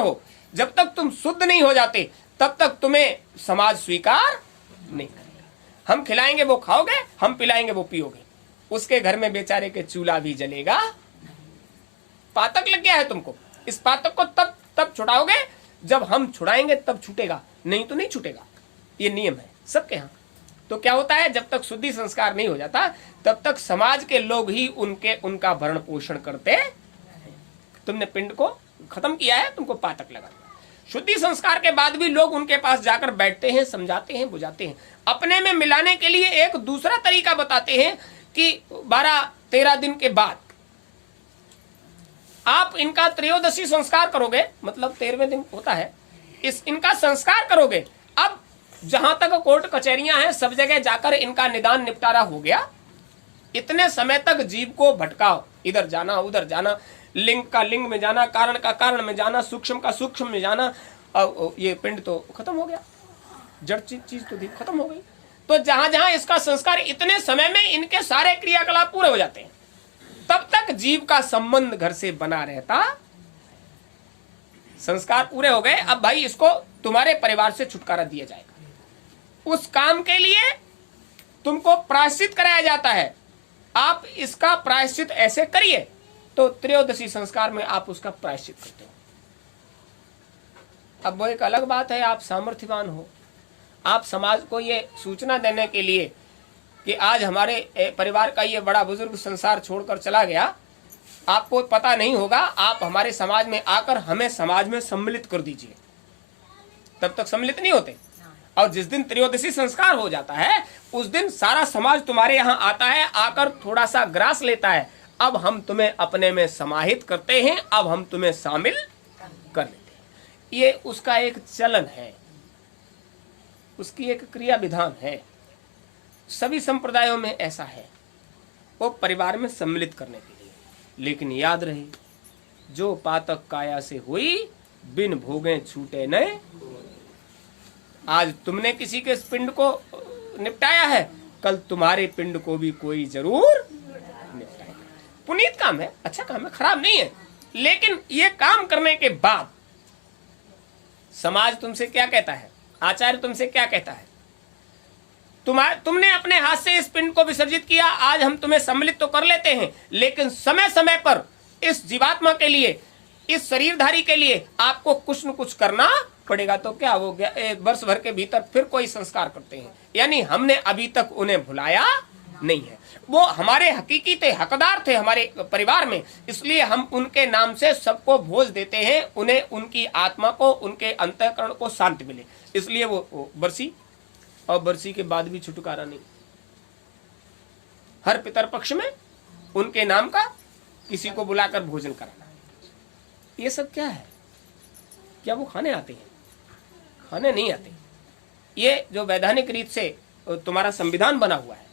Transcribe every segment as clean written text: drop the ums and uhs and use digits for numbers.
हो, जब तक तुम शुद्ध नहीं हो जाते तब तक तुम्हें समाज स्वीकार नहीं करेगा। हम खिलाएंगे वो खाओगे, हम पिलाएंगे वो पियोगे, उसके घर में बेचारे के चूल्हा भी जलेगा। पातक लग गया है तुमको, इस पातक को तब छुड़ाओगे जब हम छुड़ाएंगे तब छूटेगा, नहीं तो नहीं छूटेगा। ये नियम है सबके यहाँ। तो क्या होता है, जब तक शुद्धि संस्कार नहीं हो जाता तब तक समाज के लोग ही उनका भरण पोषण करते हैं। तुमने पिंड को खत्म किया है, तुमको पातक लगा। शुद्धि संस्कार के बाद भी लोग उनके पास जाकर बैठते हैं, समझाते हैं, बुझाते हैं, अपने में मिलाने के लिए एक दूसरा तरीका बताते हैं कि 12-13 दिन के बाद आप इनका त्रयोदशी संस्कार करोगे, मतलब 13वें दिन होता है, इनका संस्कार करोगे। अब जहां तक कोर्ट कचहरियां हैं सब जगह जाकर इनका निदान निपटारा हो गया। इतने समय तक जीव को भटकाओ, इधर जाना उधर जाना, लिंग का लिंग में जाना, कारण का कारण में जाना, सूक्ष्म का सूक्ष्म में जाना, ये पिंड तो खत्म हो गया, जड़ चीज तो थी खत्म हो गई। तो जहां जहां इसका संस्कार, इतने समय में इनके सारे क्रियाकलाप पूरे हो जाते हैं, तब तक जीव का संबंध घर से बना रहता। संस्कार पूरे हो गए, अब भाई इसको तुम्हारे परिवार से छुटकारा दिया जाएगा। उस काम के लिए तुमको प्रायश्चित कराया जाता है। आप इसका प्रायश्चित ऐसे करिए, तो त्रयोदशी संस्कार में आप उसका प्रायश्चित करते हो। अब वो एक अलग बात है, आप सामर्थ्यवान हो, आप समाज को ये सूचना देने के लिए कि आज हमारे परिवार का ये बड़ा बुजुर्ग संसार छोड़कर चला गया, आपको पता नहीं होगा, आप हमारे समाज में आकर हमें समाज में सम्मिलित कर दीजिए। तब तक सम्मिलित नहीं होते, और जिस दिन त्रयोदशी संस्कार हो जाता है उस दिन सारा समाज तुम्हारे यहाँ आता है, आकर थोड़ा सा ग्रास लेता है। अब हम तुम्हें अपने में समाहित करते हैं, अब हम तुम्हें शामिल कर लेते हैं। ये उसका एक चलन है, उसकी एक क्रिया विधान है। सभी संप्रदायों में ऐसा है, वो परिवार में सम्मिलित करने के लिए। लेकिन याद रहे, जो पातक काया से हुई, बिन भोगे छूटे न। आज तुमने किसी के पिंड को निपटाया है, कल तुम्हारे पिंड को भी कोई जरूर निपटाएगा। पुनीत काम है, अच्छा काम है, खराब नहीं है। लेकिन ये काम करने के बाद समाज तुमसे क्या कहता है, आचार्य तुमसे क्या कहता है? तुमने अपने हाथ से इस पिंड को विसर्जित किया, आज हम तुम्हें सम्मिलित तो कर लेते हैं, लेकिन समय समय पर इस जीवात्मा के लिए, इस शरीरधारी के लिए आपको कुछ न कुछ करना पड़ेगा। तो क्या हो गया, एक वर्ष भर के भीतर फिर कोई संस्कार करते हैं, यानी हमने अभी तक उन्हें भुलाया नहीं है। वो हमारे हकीकी थे, हकदार थे हमारे परिवार में, इसलिए हम उनके नाम से सबको भोज देते हैं, उन्हें उनकी आत्मा को, उनके अंतःकरण को शांति मिले, इसलिए वो बरसी। और बरसी के बाद भी छुटकारा नहीं। हर पितर पक्ष में उनके नाम का किसी को बुलाकर भोजन कराना, ये सब क्या है? क्या वो खाने आते हैं? खाने नहीं आते। ये जो वैधानिक रीत से तुम्हारा संविधान बना हुआ है,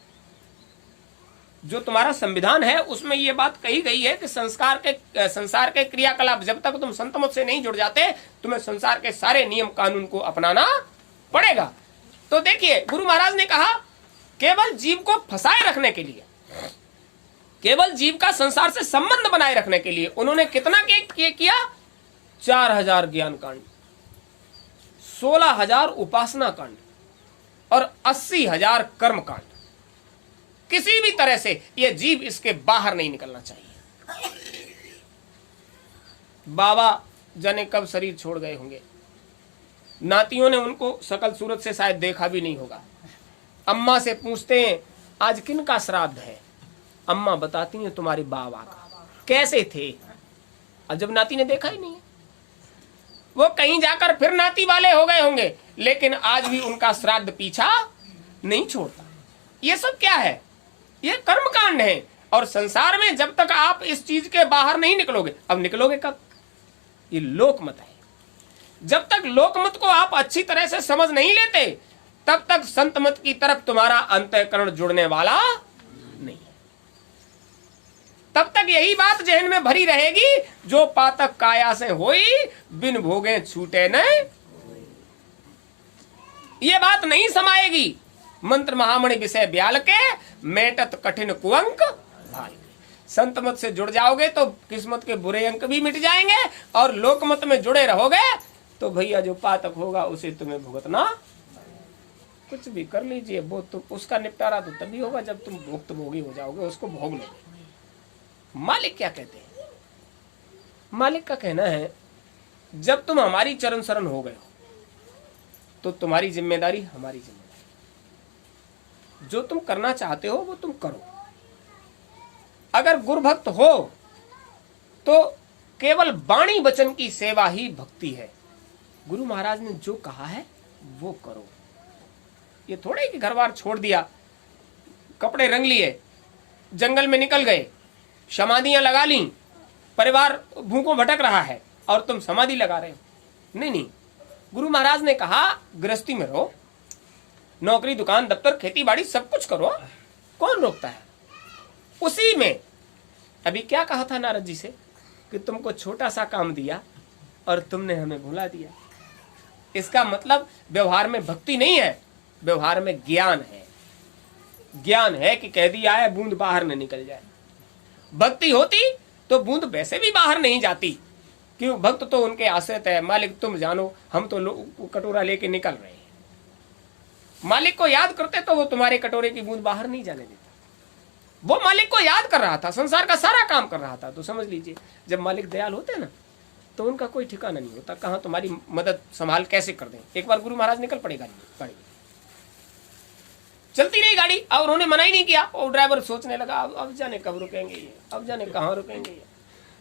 जो तुम्हारा संविधान है, उसमें ये बात कही गई है कि संसार के क्रियाकलाप, जब तक तुम संत मत से नहीं जुड़ जाते, तुम्हें संसार के सारे नियम कानून को अपनाना पड़ेगा। तो देखिए, गुरु महाराज ने कहा, केवल जीव को फंसाए रखने के लिए, केवल जीव का संसार से संबंध बनाए रखने के लिए उन्होंने कितना किया? 4000 ज्ञान कांड, 16,000 उपासना कांड और 80,000 कर्म कांड। किसी भी तरह से यह जीव इसके बाहर नहीं निकलना चाहिए। बाबा जाने कब शरीर छोड़ गए होंगे, नातियों ने उनको सकल सूरत से शायद देखा भी नहीं होगा। अम्मा से पूछते हैं आज किन का श्राद्ध है, अम्मा बताती हैं तुम्हारे बाबा का, कैसे थे? और जब नाती ने देखा ही नहीं है, वो कहीं जाकर फिर नाती वाले हो गए होंगे, लेकिन आज भी उनका श्राद्ध पीछा नहीं छोड़ता। ये सब क्या है? ये कर्म कांड है। और संसार में जब तक आप इस चीज के बाहर नहीं निकलोगे, अब निकलोगे कब? ये लोकमत है। जब तक लोकमत को आप अच्छी तरह से समझ नहीं लेते, तब तक संत मत की तरफ तुम्हारा अंतःकरण जुड़ने वाला नहीं है। तब तक यही बात जहन में भरी रहेगी, जो पातक काया से होई, बिन भोगे छूटे न। ये बात नहीं समाएगी। मंत्र महामणि विषय ब्याल के, मेटत कठिन कुअंक भाल। संत मत से जुड़ जाओगे तो किस्मत के बुरे अंक भी मिट जाएंगे, और लोक मत में जुड़े रहोगे तो भैया जो पातक होगा उसे तुम्हें भुगतना। कुछ भी कर लीजिए, वो तो उसका निपटारा तो तभी होगा जब तुम भुक्तभोगी हो जाओगे, उसको भोग लोगे। मालिक क्या कहते हैं? मालिक का कहना है जब तुम हमारी चरण शरण हो गए हो तो तुम्हारी जिम्मेदारी हमारी जिम्मेदारी। जो तुम करना चाहते हो वो तुम करो। अगर गुरुभक्त हो तो केवल वाणी वचन की सेवा ही भक्ति है। गुरु महाराज ने जो कहा है वो करो। ये थोड़े कि घर बार छोड़ दिया, कपड़े रंग लिए, जंगल में निकल गए, समाधियां लगा ली, परिवार भूखों भटक रहा है और तुम समाधि लगा रहे हो। नहीं नहीं, गुरु महाराज ने कहा गृहस्थी में रहो, नौकरी दुकान दफ्तर खेती बाड़ी सब कुछ करो, कौन रोकता है? उसी में अभी क्या कहा था नारद जी से कि तुमको छोटा सा काम दिया और तुमने हमें भुला दिया। इसका मतलब व्यवहार में भक्ति नहीं है, व्यवहार में ज्ञान है। ज्ञान है कि कह दिया है बूंद बाहर न निकल जाए। भक्ति होती तो बूंद वैसे भी बाहर नहीं जाती। क्यों? भक्त तो उनके आश्रित है। मालिक तुम जानो, हम तो कटोरा लेके निकल रहे हैं। मालिक को याद करते तो वो तुम्हारे कटोरे की बूंद बाहर नहीं जाने देता। वो मालिक को याद कर रहा था, संसार का सारा काम कर रहा था। तो समझ लीजिए जब मालिक दयाल होते हैं ना तो उनका कोई ठिकाना नहीं होता, कहाँ तुम्हारी मदद संभाल कैसे कर दें। एक बार गुरु महाराज निकल पड़े गाड़ी, चलती रही गाड़ी और उन्होंने मना ही नहीं किया। और ड्राइवर सोचने लगा अब जाने कब रुकेंगे ये, अब जाने कहाँ रुकेंगे ये।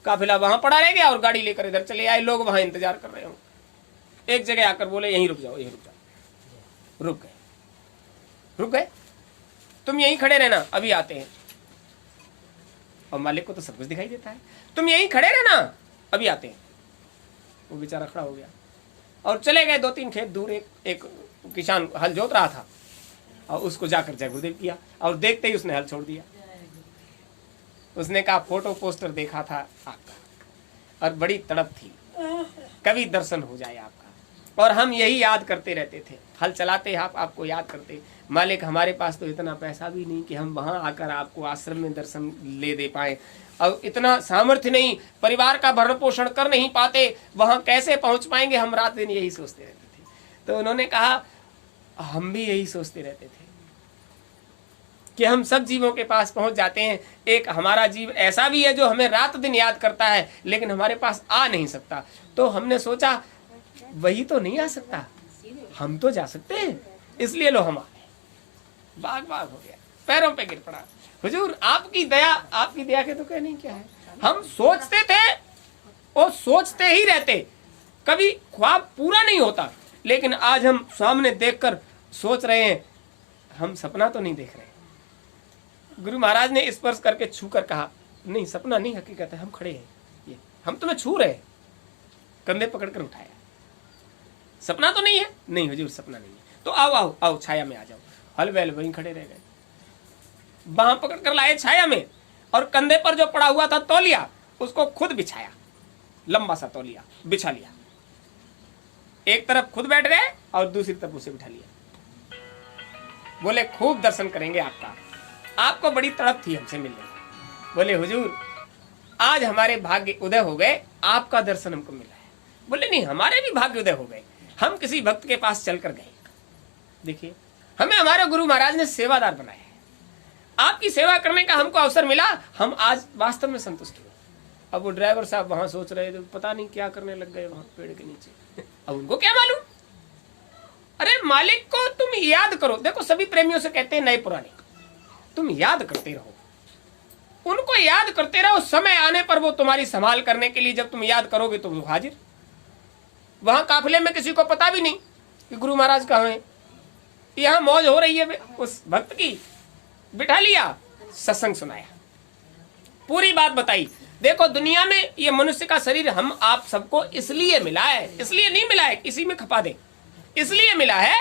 काफिला वहां पड़ा रह गया और गाड़ी लेकर इधर चले आए। लोग वहां इंतजार कर रहे हो। एक जगह आकर बोले यहीं रुक जाओ, यहीं रुक जाओ। रुक गए। तुम यहीं खड़े रहना, अभी आते हैं। और मालिक को तो सब कुछ दिखाई देता है। तुम यहीं खड़े रहना, अभी आते हैं। वो बेचारा खड़ा हो गया और चले गए। 2-3 खेत दूर एक किसान हल जोत रहा था और उसको जाकर जय गुरुदेव किया और देखते ही उसने हल छोड़ दिया। उसने कहा फोटो पोस्टर देखा था आपका और बड़ी तड़प थी, कभी दर्शन हो जाए आपका। और हम यही याद करते रहते थे, हल चलाते आपको याद करते। मालिक हमारे पास तो इतना पैसा भी नहीं कि हम वहां आकर आपको आश्रम में दर्शन ले दे पाए, और इतना सामर्थ्य नहीं, परिवार का भरण पोषण कर नहीं पाते, वहां कैसे पहुंच पाएंगे। हम रात दिन यही सोचते रहते थे। तो उन्होंने कहा हम भी यही सोचते रहते थे कि हम सब जीवों के पास पहुंच जाते हैं। एक हमारा जीव ऐसा भी है जो हमें रात दिन याद करता है लेकिन हमारे पास आ नहीं सकता। तो हमने सोचा वही तो नहीं आ सकता, हम तो जा सकते हैं, इसलिए लो हम आ गए। बाग हो गया, पैरों पे गिर पड़ा। हुजूर आपकी दया के तो कहने क्या है। हम सोचते थे और सोचते ही रहते, कभी ख्वाब पूरा नहीं होता। लेकिन आज हम सामने देखकर सोच रहे हैं, हम सपना तो नहीं देख रहे। गुरु महाराज ने स्पर्श करके छू कर कहा नहीं सपना नहीं हकीकत है, हम खड़े हैं, ये हम तुम्हें छू रहे। कंधे पकड़कर उठाया, सपना तो नहीं है? नहीं हुजूर सपना नहीं है। तो आओ आओ आओ छाया में आ जाओ। हल बैल वहीं खड़े रह गए, बाह पकड़ कर लाए छाया में, और कंधे पर जो पड़ा हुआ था तौलिया उसको खुद बिछाया, लंबा सा तौलिया बिछा लिया। एक तरफ खुद बैठ गए और दूसरी तरफ उसे बिठा लिया। बोले खूब दर्शन करेंगे आपका, आपको बड़ी तड़प थी हमसे मिलने। बोले हुजूर आज हमारे भाग्य उदय हो गए, आपका दर्शन हमको मिला है। बोले नहीं हमारे भी भाग्य उदय हो गए, हम किसी भक्त के पास चलकर गए। देखिए हमें हमारे गुरु महाराज ने सेवादार बनाया है, आपकी सेवा करने का हमको अवसर मिला, हम आज वास्तव में संतुष्ट हुए। अब वो ड्राइवर साहब वहां सोच रहे थे पता नहीं क्या करने लग गए वहां पेड़ के नीचे। अब उनको क्या मालूम। अरे मालिक को तुम याद करो। देखो सभी प्रेमियों से कहते हैं नए पुराने, तुम याद करते रहो, उनको याद करते रहो। समय आने पर वो तुम्हारी संभाल करने के लिए जब तुम याद करोगे तो वो हाजिर। वहां काफिले में किसी को पता भी नहीं कि गुरु महाराज कहाँ हैं, यहाँ मौज हो रही है उस भक्त की, बिठा लिया, सत्संग सुनाया, पूरी बात बताई। देखो दुनिया में ये मनुष्य का शरीर हम आप सबको इसलिए मिला है, इसलिए नहीं मिला है किसी में खपा दे, इसलिए मिला है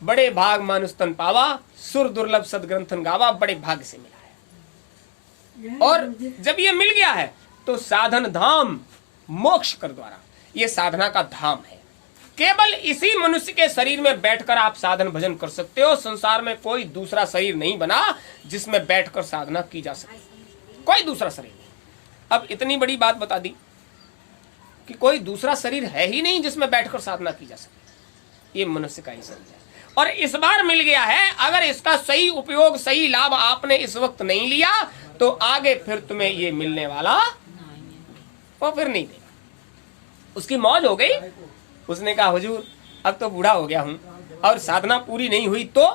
बड़े भाग मानुष तन पावा, सुर दुर्लभ सदग्रंथन गावा, बड़े भाग से मिला है। और जब ये मिल गया है तो साधन धाम मोक्ष कर द्वारा, ये साधना का धाम है। केवल इसी मनुष्य के शरीर में बैठकर आप साधन भजन कर सकते हो। संसार में कोई दूसरा शरीर नहीं बना जिसमें बैठकर साधना की जा सके। कोई दूसरा शरीर नहीं। अब इतनी बड़ी बात बता दी कि कोई दूसरा शरीर है ही नहीं जिसमें बैठकर साधना की जा सके। ये मनुष्य का ही शरीर है और इस बार मिल गया है। अगर इसका सही उपयोग, सही लाभ आपने इस वक्त नहीं लिया तो आगे फिर तुम्हें ये मिलने वाला वो फिर नहीं देगा। उसकी मौज हो गई। उसने कहा हुजूर अब तो बूढ़ा हो गया हूं और साधना पूरी नहीं हुई। तो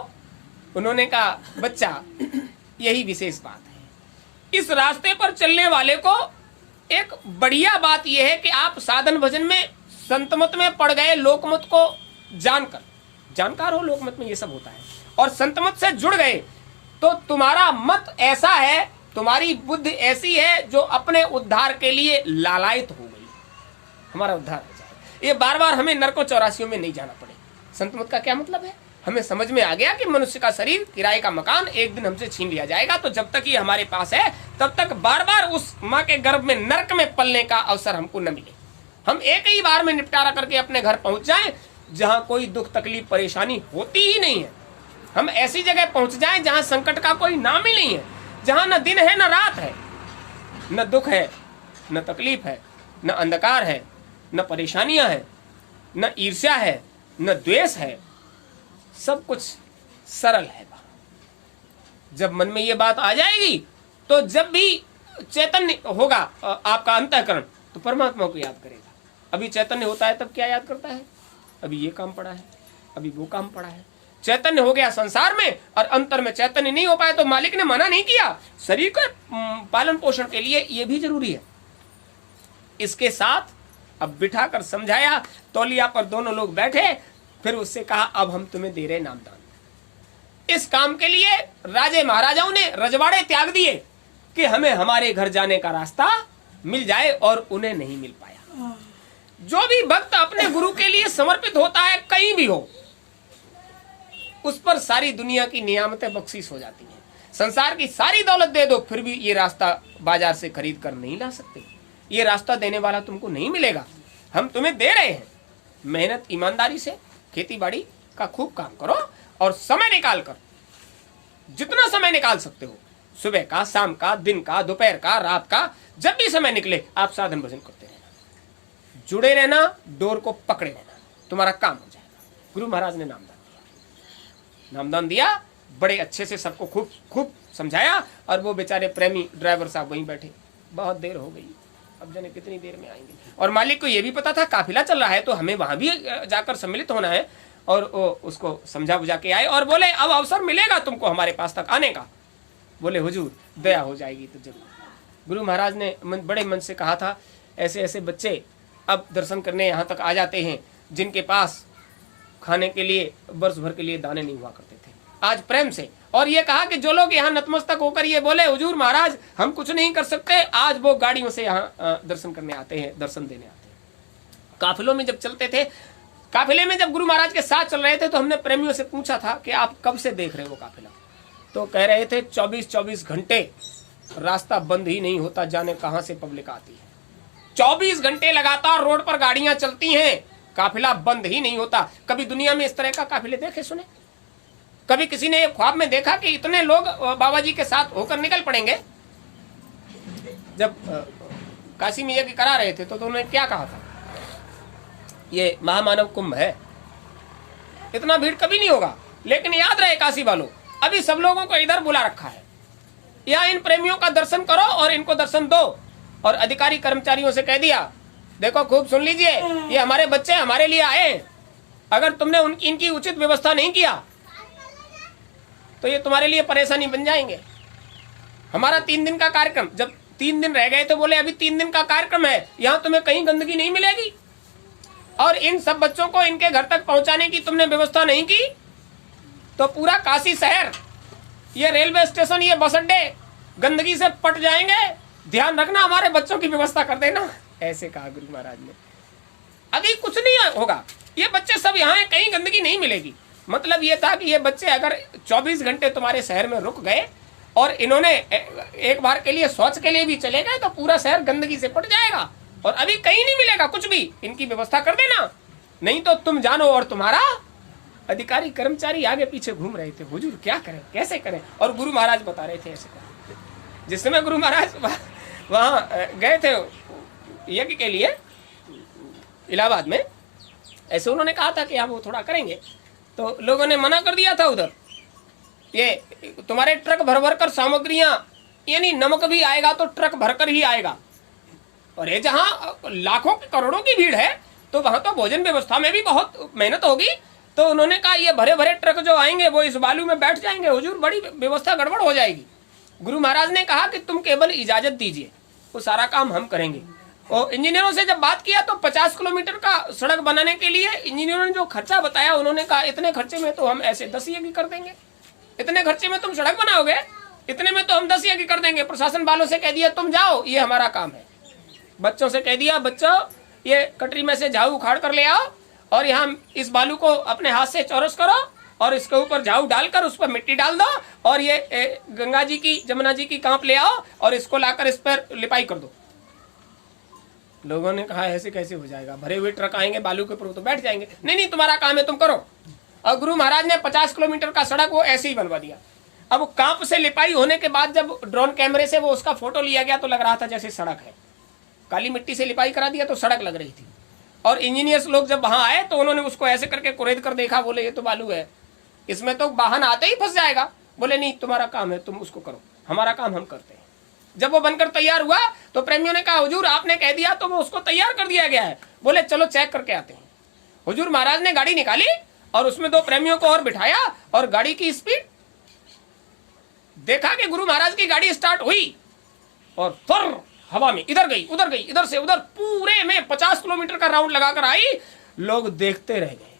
उन्होंने कहा बच्चा यही विशेष बात है। इस रास्ते पर चलने वाले को एक बढ़िया बात यह है कि आप साधन भजन में संतमत में पड़ गए, लोकमत को जानकर, जानकार हो लोकमत में ये सब होता है, और संतमत से जुड़ गए तो तुम्हारा मत ऐसा है, तुम्हारी बुद्धि ऐसी है जो अपने उद्धार के लिए लालायित हो गई। हमारा उद्धार हो जाए, ये बार बार हमें नरकों चौरासियों में नहीं जाना पड़े। संतमत का क्या मतलब है? हमें समझ में आ गया कि मनुष्य का शरीर किराए का मकान एक दिन हमसे छीन लिया जाएगा। तो जब तक ये हमारे पास है तब तक बार बार उस माँ के गर्भ में नरक में पलने का अवसर हमको न मिले। हम एक ही बार में निपटारा करके अपने घर पहुंच जाएं जहां कोई दुख तकलीफ परेशानी होती ही नहीं है। हम ऐसी जगह पहुंच जाएं जहां संकट का कोई नाम ही नहीं है, जहां न दिन है न रात है, न दुख है न तकलीफ है, न अंधकार है न परेशानियां हैं, न ईर्ष्या है न द्वेष है, सब कुछ सरल है। जब मन में ये बात आ जाएगी तो जब भी चैतन्य होगा आपका अंतःकरण तो परमात्मा को याद करेगा। अभी चैतन्य होता है तब क्या याद करता है? अभी ये काम पड़ा है, अभी वो काम पड़ा है। चैतन्य हो गया संसार में और अंतर में चैतन्य नहीं हो पाए तो मालिक ने मना नहीं किया। शरीर के पालन पोषण के लिए ये भी जरूरी है। इसके साथ अब बिठाकर समझाया, तौलिया पर दोनों लोग बैठे, फिर उससे कहा अब हम तुम्हें दे रहे नामदान। इस काम के लिए राजे महाराजाओं ने रजवाड़े त्याग दिए कि हमें हमारे घर जाने का रास्ता मिल जाए, और उन्हें नहीं मिल पाया। जो भी भक्त अपने गुरु के लिए समर्पित होता है कहीं भी हो, उस पर सारी दुनिया की नियामतें बख्शीश हो जाती हैं। संसार की सारी दौलत दे दो फिर भी ये रास्ता बाजार से खरीद कर नहीं ला सकते। ये रास्ता देने वाला तुमको नहीं मिलेगा। हम तुम्हें दे रहे हैं, मेहनत ईमानदारी से खेती बाड़ी का खूब काम करो और समय निकाल कर, जितना समय निकाल सकते हो, सुबह का, शाम का, दिन का, दोपहर का, रात का, जब भी समय निकले आप साधन भजन करते रहना, जुड़े रहना, डोर को पकड़े रहना, तुम्हारा काम हो जाएगा। गुरु महाराज ने नामदान दिया, बड़े अच्छे से सबको खूब खूब समझाया, और वो बेचारे प्रेमी ड्राइवर साहब वहीं बैठे। बहुत देर हो गई, अब जाने कितनी देर में आएंगे। और मालिक को ये भी पता था काफिला चल रहा है तो हमें वहां भी जाकर सम्मिलित होना है, और वो उसको समझा बुझा के आए और बोले अब अवसर मिलेगा तुमको हमारे पास तक आने का। बोले हुजूर दया हो जाएगी तो जरूर। गुरु महाराज ने बड़े मन से कहा था, ऐसे ऐसे बच्चे अब दर्शन करने यहाँ तक आ जाते हैं जिनके पास खाने के लिए वर्ष भर के लिए दाने नहीं हुआ करते थे, आज प्रेम से। और ये कहा कि जो लोग यहाँ नतमस्तक होकर ये बोले हुजूर महाराज हम कुछ नहीं कर सकते, आज वो गाड़ियों से यहाँ दर्शन करने आते हैं, दर्शन देने आते हैं। काफिलों में जब चलते थे, काफिले में जब गुरु महाराज के साथ चल रहे थे तो हमने प्रेमियों से पूछा था कि आप कब से देख रहे हो काफिला? तो कह रहे थे 24-24 घंटे रास्ता बंद ही नहीं होता, जाने कहां से पब्लिक आती है। 24 घंटे लगातार रोड पर गाड़ियां चलती हैं, काफिला बंद ही नहीं होता। कभी दुनिया में इस तरह का काफिले देखे सुने? कभी किसी ने ख्वाब में देखा कि इतने लोग बाबा जी के साथ होकर निकल पड़ेंगे? जब काशी में यज्ञ करा रहे थे तो उन्होंने क्या कहा था, ये महामानव कुंभ है, इतना भीड़ कभी नहीं होगा। लेकिन याद रहे काशी वालों, अभी सब लोगों को इधर बुला रखा है, या इन प्रेमियों का दर्शन करो और इनको दर्शन दो। और अधिकारी कर्मचारियों से कह दिया, देखो खूब सुन लीजिए, ये हमारे बच्चे हमारे लिए आए, अगर तुमने इनकी उचित व्यवस्था नहीं किया तो ये तुम्हारे लिए परेशानी बन जाएंगे। हमारा 3 दिन का कार्यक्रम, जब 3 दिन रह गए तो बोले अभी 3 दिन का कार्यक्रम है, यहाँ तुम्हें कहीं गंदगी नहीं मिलेगी, और इन सब बच्चों को इनके घर तक पहुंचाने की तुमने व्यवस्था नहीं की तो पूरा काशी शहर, ये रेलवे स्टेशन, ये बस अड्डे गंदगी से पट जाएंगे, ध्यान रखना, हमारे बच्चों की व्यवस्था कर देना। ऐसे कहा गुरु महाराज ने। अभी कुछ नहीं होगा, ये बच्चे सब यहाँ हैं, कहीं गंदगी नहीं मिलेगी। मतलब ये था कि ये बच्चे अगर 24 घंटे तुम्हारे शहर में रुक गए और इन्होंने एक बार के लिए शौच के लिए भी चले गए तो पूरा शहर गंदगी से पट जाएगा, और अभी कहीं नहीं मिलेगा कुछ भी, इनकी व्यवस्था कर देना, नहीं तो तुम जानो। और तुम्हारा अधिकारी कर्मचारी आगे पीछे घूम रहे थे, हुजूर क्या करें, कैसे करें, और गुरु महाराज बता रहे थे ऐसे करें। जिस समय गुरु महाराज वहाँ गए थे यज्ञ के लिए इलाहाबाद में, ऐसे उन्होंने कहा था कि आप वो थोड़ा करेंगे, तो लोगों ने मना कर दिया था उधर, ये तुम्हारे ट्रक भर भर कर सामग्रियां, यानी नमक भी आएगा तो ट्रक भरकर ही आएगा, और ये जहाँ लाखों करोड़ों की भीड़ है तो वहां तो भोजन व्यवस्था में भी बहुत मेहनत होगी। तो उन्होंने कहा ये भरे भरे ट्रक जो आएंगे वो इस बालू में बैठ जाएंगे, हुजूर बड़ी व्यवस्था गड़बड़ हो जाएगी। गुरु महाराज ने कहा कि तुम केवल इजाजत दीजिए, वो सारा काम हम करेंगे। और इंजीनियरों से जब बात किया तो 50 किलोमीटर का सड़क बनाने के लिए इंजीनियरों ने जो खर्चा बताया, उन्होंने कहा इतने खर्चे में तो हम ऐसे 10 यज्ञ कर देंगे, इतने खर्चे में तुम सड़क बनाओगे, इतने में तो हम 10 यज्ञ कर देंगे। प्रशासन वालों से कह दिया तुम जाओ, ये हमारा काम है। बच्चों से कह दिया बच्चों ये कटरी में से झाड़ू उखाड़ कर ले आओ और यहाँ इस बालू को अपने हाथ से चौरस करो और इसके ऊपर झाड़ू डालकर उस पर मिट्टी डाल दो और ये गंगा जी की जमुना जी की कांप ले आओ और इसको लाकर इस पर लिपाई कर दो। लोगों ने कहा ऐसे कैसे हो जाएगा, भरे हुए ट्रक आएंगे बालू के ऊपर तो बैठ जाएंगे। नहीं नहीं तुम्हारा काम है, तुम करो। और गुरु महाराज ने 50 किलोमीटर का सड़क वो ऐसे ही बनवा दिया। अब कांप से लिपाई होने के बाद जब ड्रोन कैमरे से वो उसका फोटो लिया गया तो लग रहा था जैसे सड़क है, काली मिट्टी से लिपाई करा दिया तो सड़क लग रही थी। और इंजीनियर्स लोग जब वहां आए तो उन्होंने उसको ऐसे करके कुरेद कर देखा, बोले ये तो बालू है, इसमें तो वाहन आते ही फंस जाएगा। बोले नहीं तुम्हारा काम है, तुम उसको करो, हमारा काम हम करते हैं। जब वो बनकर तैयार हुआ तो प्रेमियों ने कहा हुजूर आपने कह दिया तो वो उसको तैयार कर दिया गया है। बोले चलो चेक करके आते हैं। हुजूर महाराज ने गाड़ी निकाली और उसमें 2 प्रेमियों को और बिठाया और गाड़ी की स्पीड देखा कि गुरु महाराज की गाड़ी स्टार्ट हुई और फर हवा में इधर गई उधर गई, इधर से उधर, पूरे में 50 किलोमीटर का राउंड लगाकर आई। लोग देखते रह गए,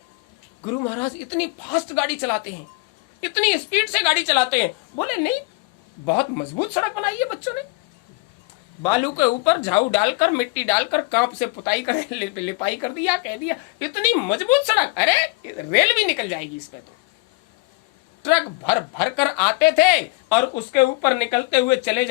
गुरु महाराज इतनी फास्ट गाड़ी चलाते हैं, इतनी स्पीड से गाड़ी चलाते हैं। बोले नहीं बहुत मजबूत सड़क बनाई है बच्चों ने, बालू के ऊपर झाड़ू डालकर मिट्टी डालकर कांप से पुताई कर लिपाई कर दिया, कह दिया इतनी मजबूत सड़क, अरे रेल भी निकल जाएगी इस पे। तो ट्रक भर भर कर आते थे और उसके ऊपर निकलते हुए चले